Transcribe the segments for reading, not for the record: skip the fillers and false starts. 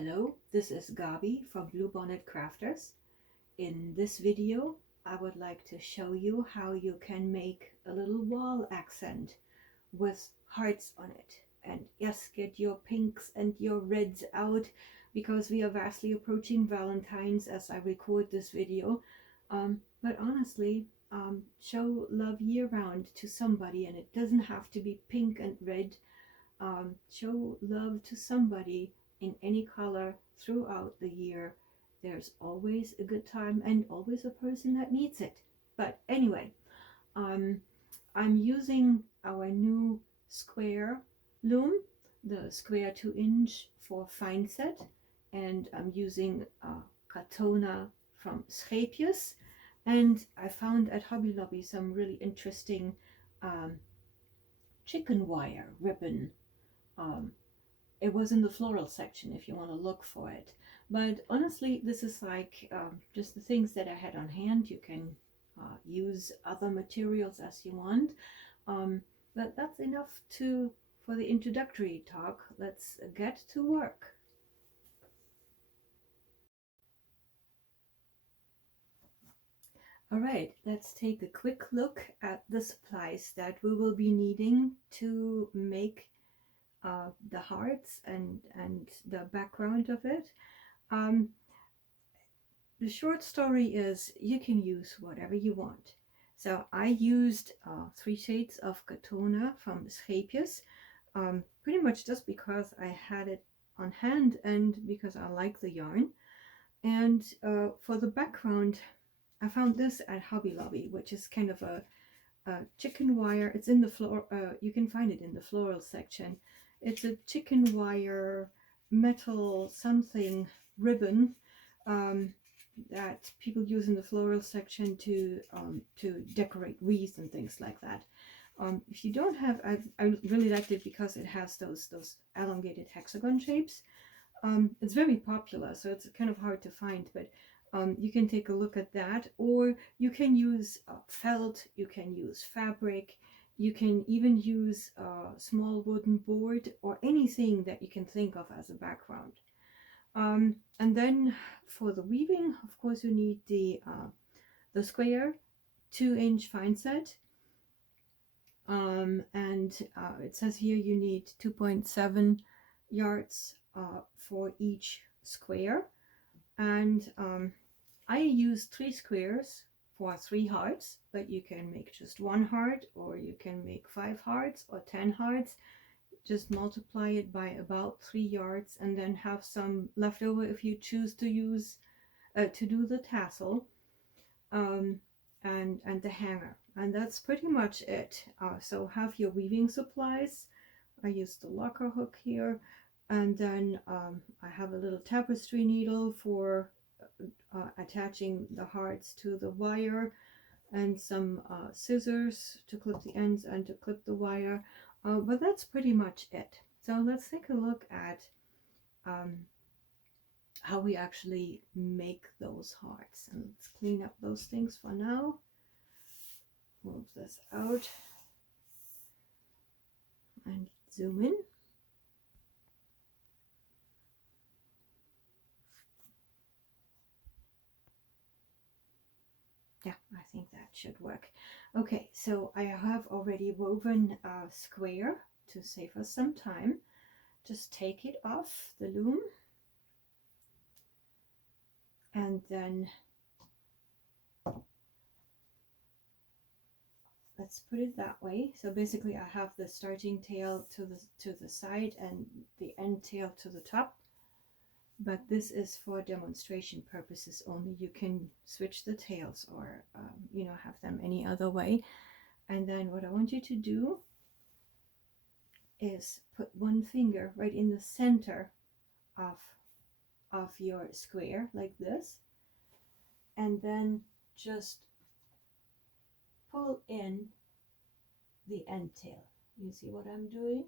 Hello, this is Gabi from Bluebonnet Crafters. In this video, I would like to show you how you can make a little wall accent with hearts on it. And yes, get your pinks and your reds out because we are vastly approaching Valentine's as I record this video. But honestly, show love year round to somebody, and it doesn't have to be pink and red. Show love to somebody in any color throughout the year. There's always a good time and always a person that needs it. But anyway, I'm using our new square loom, the square 2-inch for fine set, and I'm using Katona from Scheepjes. And I found at Hobby Lobby some really interesting chicken wire ribbon. It was in the floral section if you want to look for it. But honestly, this is like just the things that I had on hand. You can use other materials as you want. But that's enough for the introductory talk. Let's get to work. All right, let's take a quick look at the supplies that we will be needing to make the hearts and the background of it. The short story is you can use whatever you want. So I used 3 shades of Katona from Scheepjes, pretty much just because I had it on hand and because I like the yarn. And for the background, I found this at Hobby Lobby, which is kind of a chicken wire. It's in the floor. You can find it in the floral section. It's a chicken wire metal something ribbon that people use in the floral section to decorate wreaths and things like that. If you don't have, I really liked it because it has those elongated hexagon shapes. It's very popular, so it's kind of hard to find, but you can take a look at that, or you can use felt, you can use fabric, you can even use a small wooden board or anything that you can think of as a background. And then for the weaving, of course, you need the square 2-inch fine set. And it says here you need 2.7 yards for each square. And I used 3 squares for 3 hearts, but you can make just 1 heart, or you can make 5 hearts or 10 hearts. Just multiply it by about 3 yards and then have some left over if you choose to use to do the tassel and the hanger. And that's pretty much it. So have your weaving supplies. I used the locker hook here, and then I have a little tapestry needle for attaching the hearts to the wire, and some scissors to clip the ends and to clip the wire. But that's pretty much it. So let's take a look at how we actually make those hearts. And let's clean up those things for now. Move this out and zoom in. Yeah, I think that should work. Okay, so I have already woven a square to save us some time. Just take it off the loom, and then let's put it that way. So basically I have the starting tail to the side and the end tail to the top. But this is for demonstration purposes only. You can switch the tails or have them any other way. And then what I want you to do is put one finger right in the center of your square like this, and then just pull in the end tail. You see what I'm doing?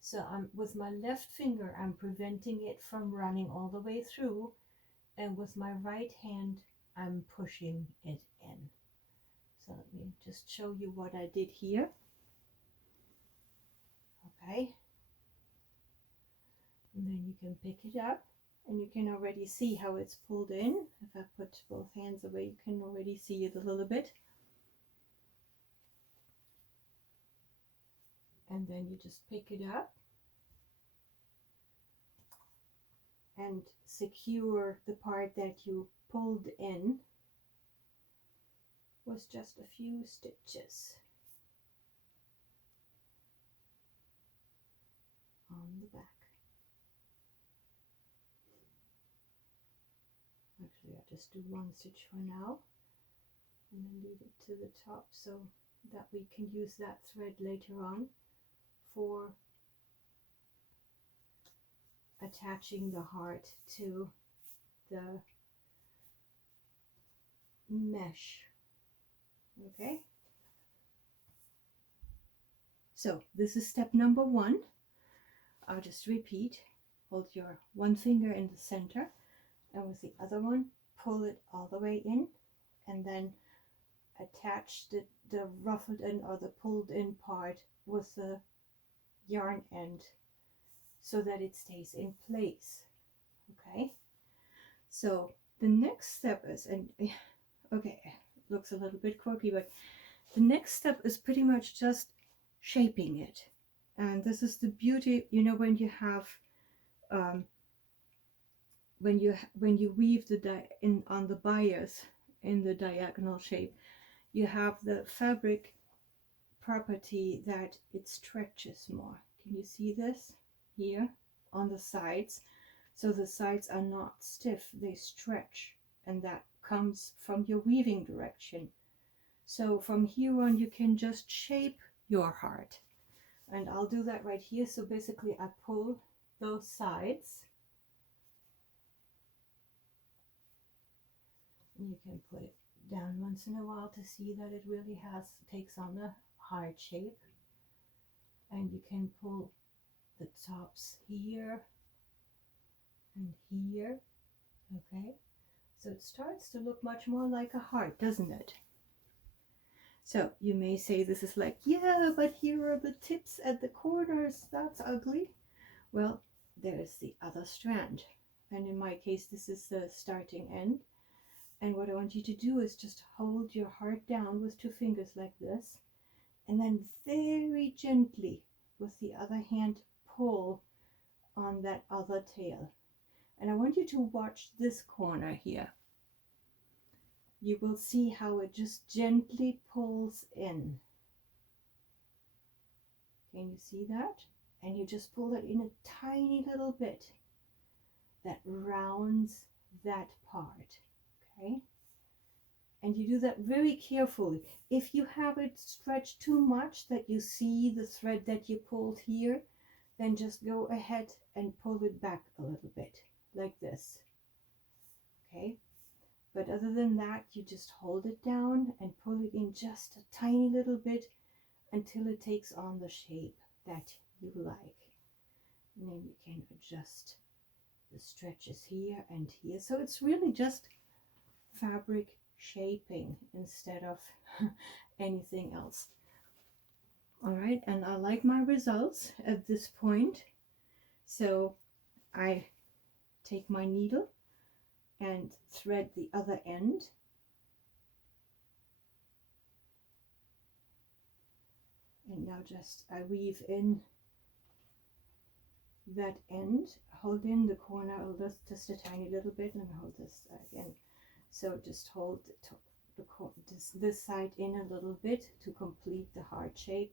So with my left finger, I'm preventing it from running all the way through, and with my right hand, I'm pushing it in. So let me just show you what I did here. Okay. And then you can pick it up and you can already see how it's pulled in. If I put both hands away, you can already see it a little bit. And then you just pick it up and secure the part that you pulled in with just a few stitches on the back. Actually, I'll just do one stitch for now and then leave it to the top so that we can use that thread later on for attaching the heart to the mesh. Okay, so this is step number 1. I'll just repeat. Hold your one finger in the center and with the other one pull it all the way in, and then attach the ruffled end or the pulled in part with the yarn end so that it stays in place. Okay, so the next step is, and okay, it looks a little bit quirky, but the next step is pretty much just shaping it. And this is the beauty, you know, when you have when you weave on the bias in the diagonal shape, you have the fabric property that it stretches more. Can you see this here on the sides? So the sides are not stiff, they stretch, and that comes from your weaving direction. So from here on you can just shape your heart, and I'll do that right here. So basically I pull those sides, and you can put it down once in a while to see that it really takes on the heart shape, and you can pull the tops here and here. Okay, so it starts to look much more like a heart, doesn't it? So you may say this is like, yeah, but here are the tips at the corners, that's ugly. Well, there's the other strand, and in my case this is the starting end. And what I want you to do is just hold your heart down with 2 fingers like this, and then very gently with the other hand pull on that other tail. And I want you to watch this corner here. You will see how it just gently pulls in. Can you see that? And you just pull it in a tiny little bit that rounds that part. Okay? And you do that very carefully. If you have it stretched too much that you see the thread that you pulled here, then just go ahead and pull it back a little bit like this. Okay? But other than that, you just hold it down and pull it in just a tiny little bit until it takes on the shape that you like. And then you can adjust the stretches here and here. So it's really just fabric shaping instead of anything else. All right, and I like my results at this point. So I take my needle and thread the other end. And now I weave in that end, hold in the corner just a tiny little bit, and hold this again. So just hold this side in a little bit to complete the heart shape,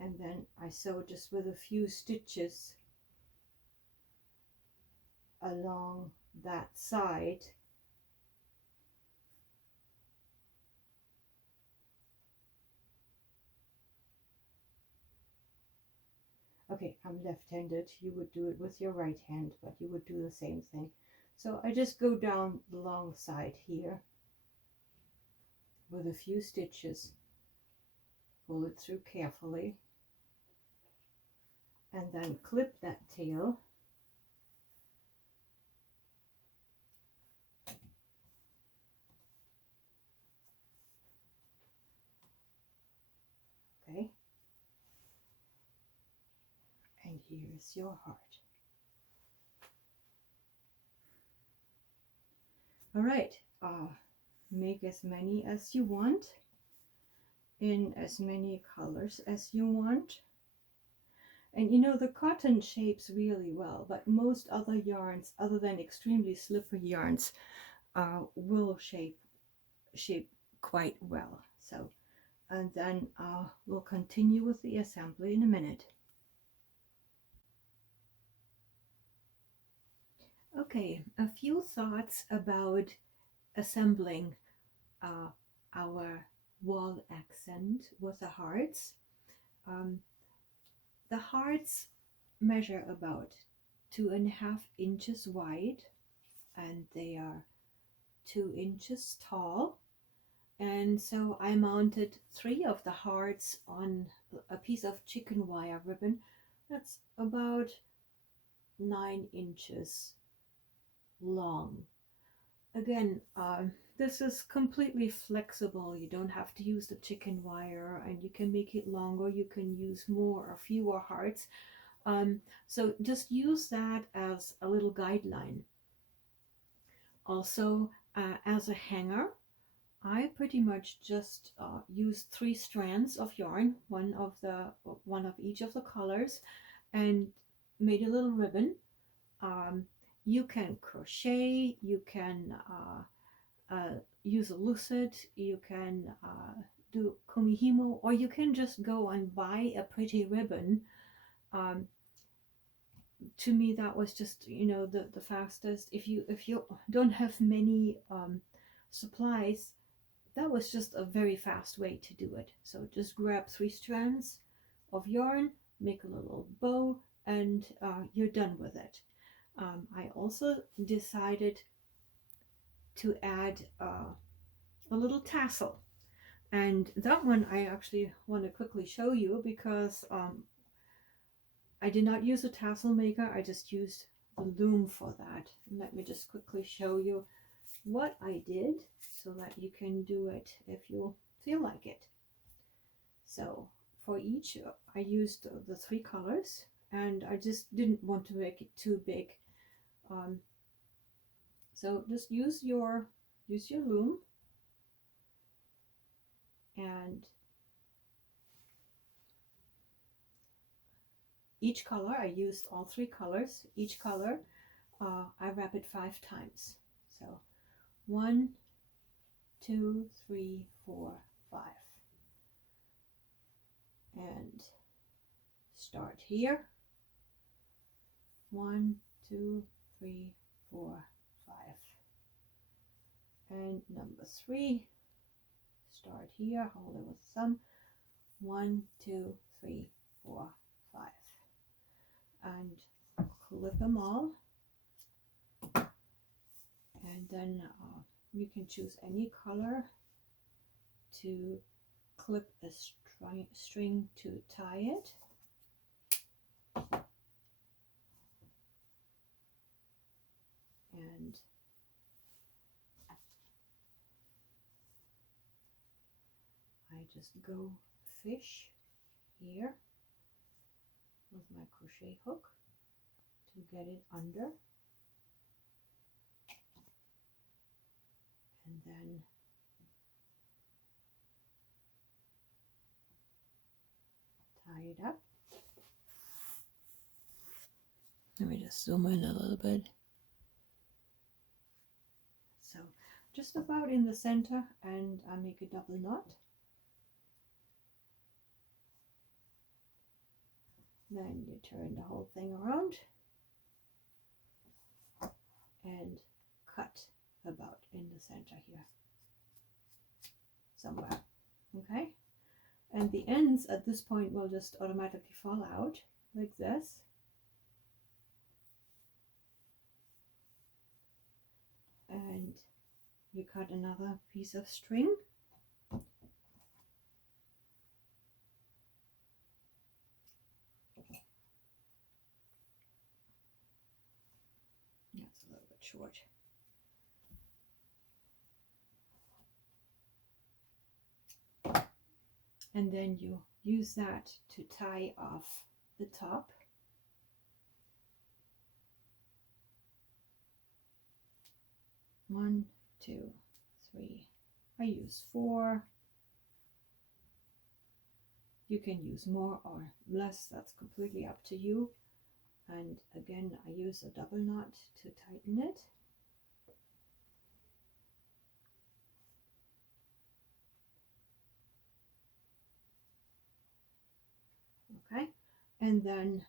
and then I sew just with a few stitches along that side. Okay, I'm left-handed. You would do it with your right hand, but you would do the same thing. So I just go down the long side here with a few stitches, pull it through carefully, and then clip that tail. Okay, and here's your heart. All right, make as many as you want in as many colors as you want. And you know, the cotton shapes really well, but most other yarns, other than extremely slippery yarns, will shape quite well. So, and then we'll continue with the assembly in a minute. Okay, a few thoughts about assembling our wall accent with the hearts. The hearts measure about 2.5 inches wide, and they are 2 inches tall. And so I mounted 3 of the hearts on a piece of chicken wire ribbon that's about 9 inches long. Again, this is completely flexible. You don't have to use the chicken wire, and you can make it longer. You can use more or fewer hearts. So just use that as a little guideline. Also, as a hanger, I pretty much just used 3 strands of yarn, one of each of the colors, and made a little ribbon. You can crochet, you can use a lucid, you can do kumihimo, or you can just go and buy a pretty ribbon. To me, that was just, you know, the fastest. If you don't have many supplies, that was just a very fast way to do it. So just grab 3 strands of yarn, make a little bow, and you're done with it. I also decided to add a little tassel, and that one I actually want to quickly show you because I did not use a tassel maker. I just used the loom for that. And let me just quickly show you what I did so that you can do it if you feel like it. So for each I used the 3 colors, and I just didn't want to make it too big. So just use your loom, and each color, I used all 3 colors. Each color I wrap it 5 times. So 1, 2, 3, 4, 5, and start here. 1, 2, 3, 4, 5, and number 3, start here, hold it with thumb. 1, 2, 3, 4, 5, and clip them all. And then you can choose any color to clip a string to tie it. And I just go fish here with my crochet hook to get it under, and then tie it up. Let me just zoom in a little bit. So just about in the center, and I make a double knot. Then you turn the whole thing around and cut about in the center here somewhere. Okay, and the ends at this point will just automatically fall out like this. And you cut another piece of string. That's a little bit short. And then you use that to tie off the top. One, 2, 3. I use 4. You can use more or less, that's completely up to you. And again, I use a double knot to tighten it. Okay, and then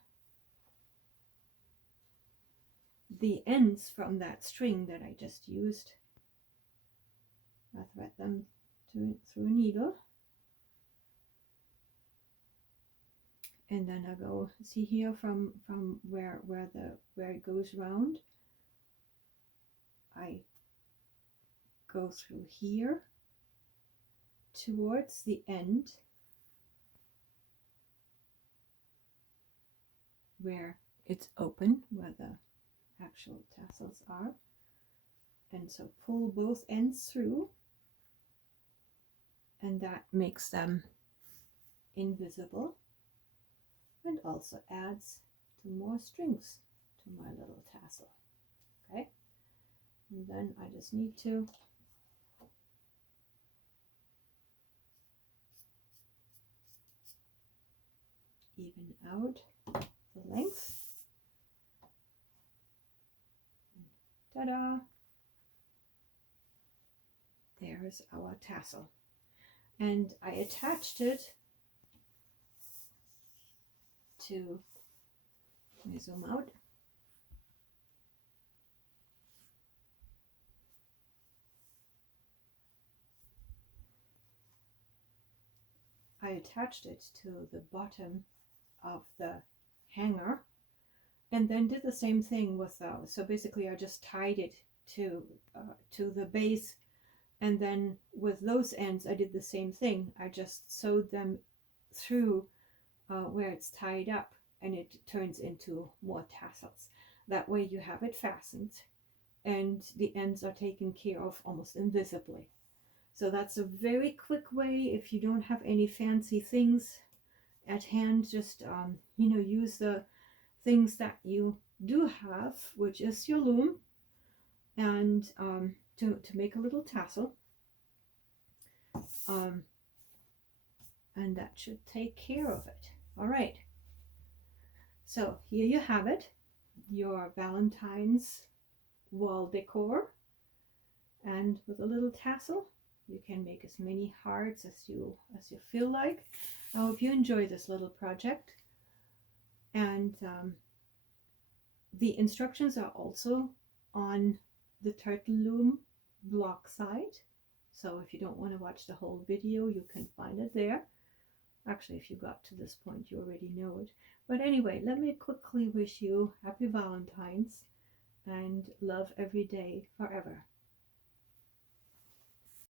the ends from that string that I just used, I thread them through a needle, and then I go, see here from where it goes round, I go through here towards the end where it's open, where the actual tassels are, and so pull both ends through, and that makes them invisible and also adds to more strings to my little tassel. Okay, and then I just need to even out the length. Ta-da! There's our tassel. And I attached it to, let me zoom out. I attached it to the bottom of the hanger, and then did the same thing with those. So basically I just tied it to the base, and then with those ends I did the same thing. I just sewed them through where it's tied up, and it turns into more tassels. That way you have it fastened and the ends are taken care of almost invisibly. So that's a very quick way. If you don't have any fancy things at hand, just use the things that you do have, which is your loom, and to make a little tassel, and that should take care of it. All right, so here you have it, your Valentine's wall decor, and with a little tassel you can make as many hearts as you feel like. I hope you enjoy this little project, and the instructions are also on the Turtle Loom blog site, so if you don't want to watch the whole video, you can find it there. Actually, if you got to this point, you already know it. But anyway, let me quickly wish you happy Valentine's and love every day forever.